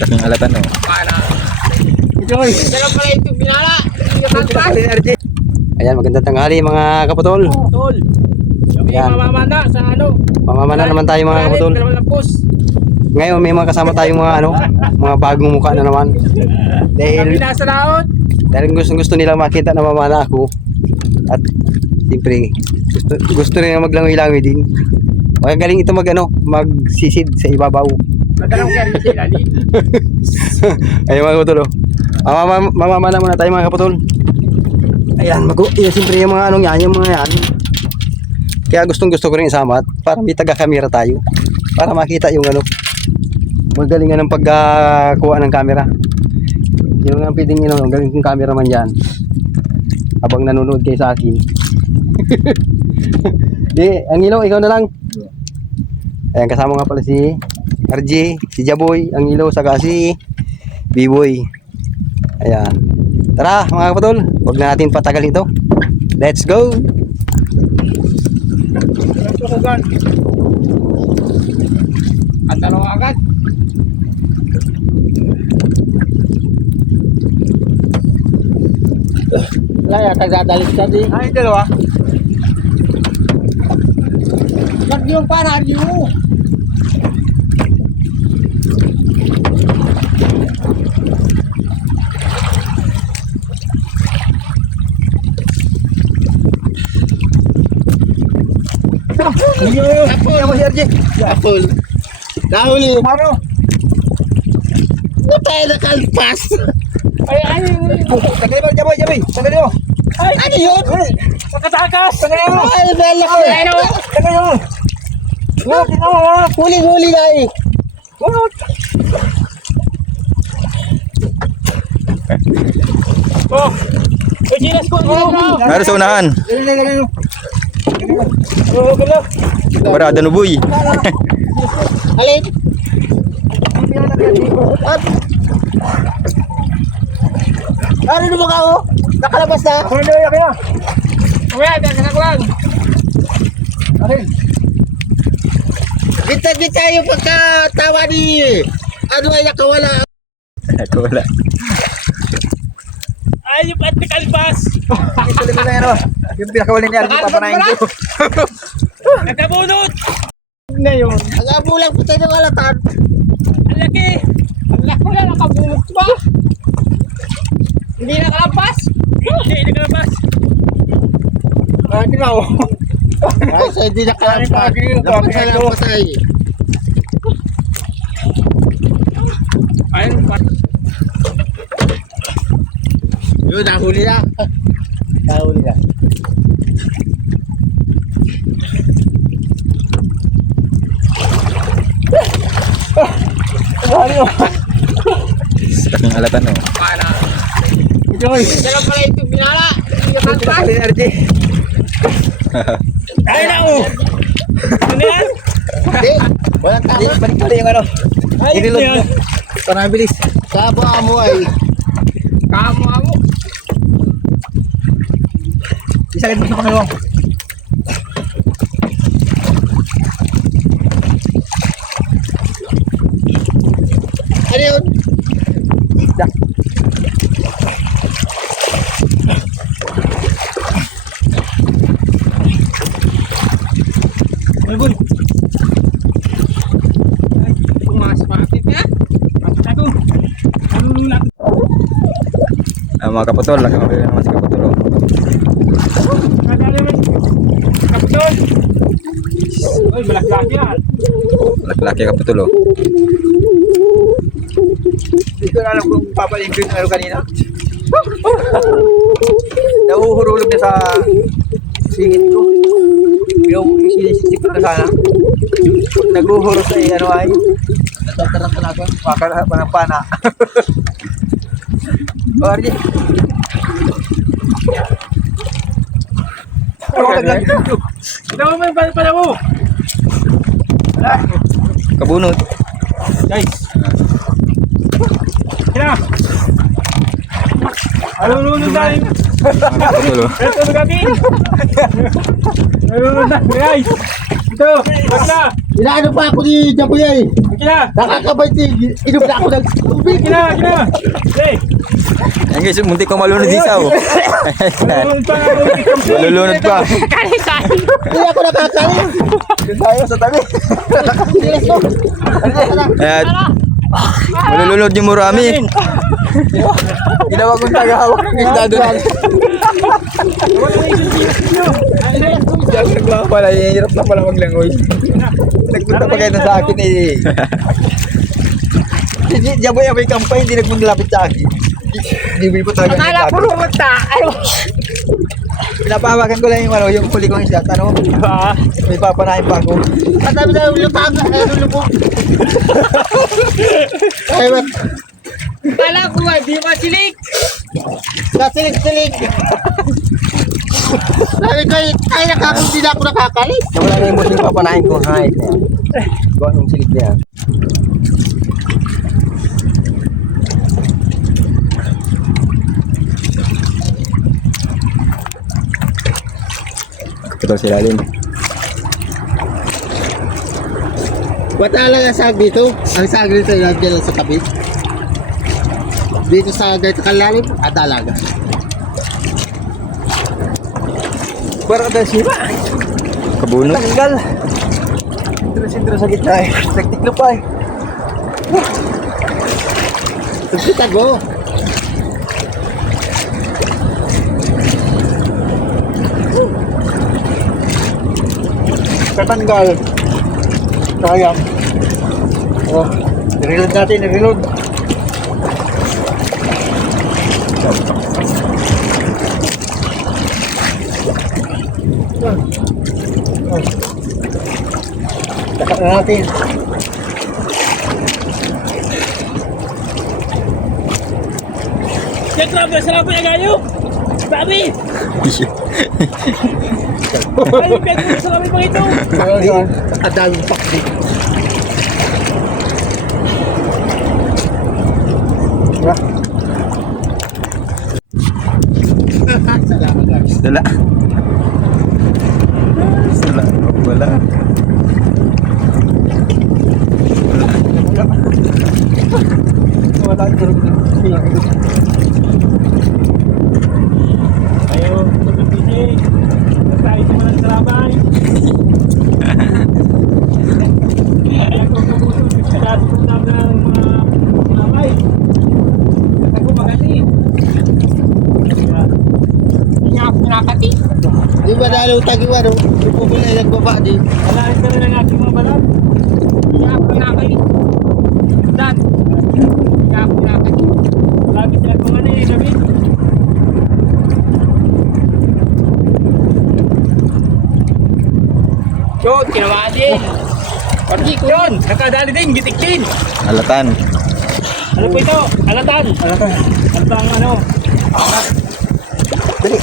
Laking alatan oh. Joy. Dalawa pala ito binala. Ayan, magandang tanghali mga kaputol. Tol. Kami Yan. mamamana sa ano. Mamamana naman tayo mga kaputol. Ngayon may mga kasama tayong mga mga bagong mukha na naman. Kami Dahil nasa laot. gusto nila makita na mamana ako. At siyempre gusto nila maglangoy-langoy din. Magagaling ito magsisid sa ibabaw. Madalang kaya sila ni. Ayun mga kaputol. Mamamana muna tayo mga kaputol. Ayan, siyempre yung mga yung mga yan. Kaya gusto ko rin isama para may taga-camera tayo. Para makita yung magalingan ng pagkuha ng camera. Yung nga pwedeng galing kong cameraman dyan. Habang nanonood kayo sa akin. Di, ang ilaw, ikaw na lang. Ayan, kasama nga pala si RJ, si Jaboy, ang ilaw, saka si B-Boy. Ayan. Tara mga kapatol, huwag na natin patagalin ito. Let's go! At dalawa agad. Laya, tagdadalit siya di. Ay, dalawa. Ba't yung para niyo? Apple. Dahuli. Ano? Patay na kalpas. Ay. Tagali mo, Jaboy. Tagali mo. Ay, ano yun? Nakatakas. Tagali mo. Ay, bela ko. Ano? Tagali mo. Huli na eh. Oh. Uy, chinas ko. Meron sa unahan. Oh, gala. Barada no boy. Alin? Ano naman ako? Nakalabas na? Mamaya, dagan ako lang. Bita yung pagkatawa ni ano ay nakawala. Wala. Ay, yung pati kalpas. Ituloy mo na yan o. Yung pinakawalin niya, papanayin ko. Nagkabunot. Na yun. Ang abo lang putay ng alatan. Ang laki. Ang laki na nakabunot ba? Hindi nakalampas? Hindi nakalampas. Ah, ginaw. Ay, sa hindi nakalampas. Dapat sa lampas ay. Ayun pa. Yun, nahuli na. Nahuli na. Laking alatan oh. Joy. Dalawa pala ito binala. Yung kalpas. RJ. Ay na oh. Ano yan? Hindi. Walang tama. Balik pala yung Ay, ito yan. Para bilis. Sabo mo ay. Kamo. Isagad mo sa pangalawa. Ano yun? Isda. Malbun. Ay, pumasok natin ya. Pasok ako. Ano na? Mga kaputol, laki naman si kaputol oh. Kapitol. Ay, malaki yan. Laki kaputol oh. Hindi ko na alam kung papaling ko yung kanina. Nahuhurulog niya sa singit ko. Yung sinisisip ko na sana. Naguhurog sa ay. Natatarang ka na ako. Panang pana. O, RJ. Ito mo yung pala mo. Kabunot. Guys. Kina. Nalulunod na rin. Kaputol oh. Ito na kami. Nalulunod na. Guys. Ito. Wag na. Inaano pa ako ni Jaboy ay. Kina! Nakakabay inom na ako ng tubig. Kina! Hey! Ayan guys, muntik ko malunod isaw. Malulunod pa nga. Malulunod pa. Hindi ako nakakain. Tayo sa tabi. Nakasilis ko. Ayan. Malulunod yung murami. Ginawa kong tagahawak ng isda doon. Diyan nagwa pala, hirap na pala maglangoy. Nagpunta pa kayo sa akin eh. Diyan mo yung may kampay, hindi nagpuntalapit sa akin. Hindi po talaga. Akala ko lumunta. Pinapahawakan ko lang yung ano, yung huli kong isda. Ano? May papanahin pa ako. At dami na yung lutang. Ay, lulubog. Ay, ba't? Kala ko di masilig. Nasilig-silig. Sabi ko, ay hindi na ako nakakalis. Wala na yung musing papanahin ko. Hay, gawa yung silig na yan. Kapatol si Lalim. Wala lang ang sag dito. Ang sag dito yung dyan sa tabi. Dito sa gayto kalalim at alaga. Parang ada siya. Kabunot. Tanggal. Sintro sa gitna eh. Teknik na pa eh. Tagpitag mo. Katanggal. Sayang. Oh, reload natin, reload. Takat na natin. Kaya grabe, sarap yung gayo. Grabe. Ay, pwede sa kami pang ito. Ang daming paksi. Salamat guys. Dala. Dala. Wala. Wala Ayo, pagpipili. Tayo sa mga sarabay. Kaya kung kabuso, kasi kung namin ang mga sarabay. Ako magati. Hindi ako pinakati. Di ba dalo tagiwa no? Di po pala nagbaba di. Alahin ka rin ang aking mga balat. Hindi ako pinakati. Dan. Hindi ako pinakati. Lagi sila kung ano eh, David. Yun, kinawa din. Pagi ko yun, nakadali din, gitik din. Alatan. Ano po ito? Alatan. Alatan. Alatan ano? Dali.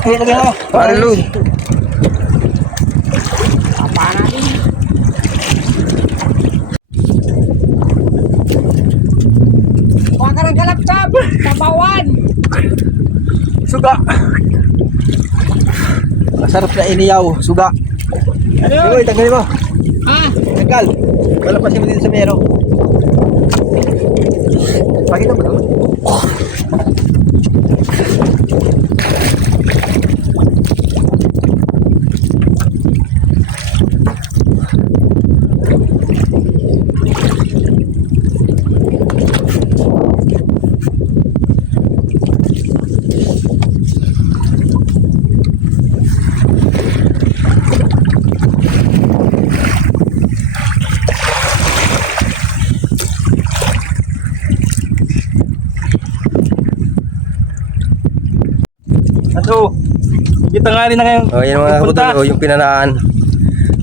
Ay, lagay mo. Parlod. Para din. Huwag ka ng galapsap. Kapawan. Suga. Masarap na iniyaw, suga. Ano Uy, yun? tanggalin mo. Ah, Tanggal. Wala pa siya dito sa mero. Pakita mo naman. ato. Kita nga rin na kayo. Oh, yan mga pupunta. kapatid, yung pinanaan.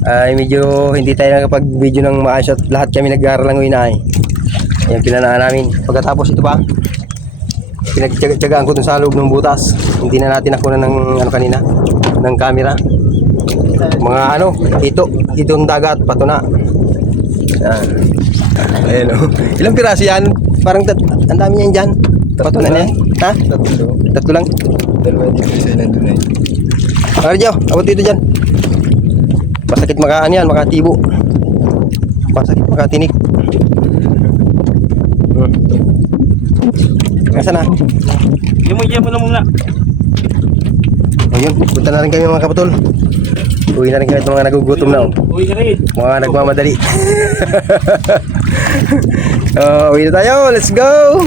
Ay medyo hindi tayo nakapag-video ng maayos at lahat kami nag-aaral ng uinay. Yan pinanaan namin. Pagkatapos ito pa, pinagtyagaan ko dun sa loob ng butas. Hindi na natin nakuha ng ano kanina, ng camera. Mga ano, itong dagat, pato na. Yan. Ayan o. Ilang piraso yan? Parang ang dami niyan dyan. Pato na niya. Ha? Tatlo lang. Dalawa dito, isa nandun na yun. Arjo, abot dito dyan. Masakit makaan yan, makatibo. Pasakit makatinik. Nasaan na? Yung mo na muna. Ayun, punta na rin kami mga kapatol. Uwi na rin kami at mga nagugutom na. Uwi na rin. Mga nagmamadali. Uwi na tayo, let's go!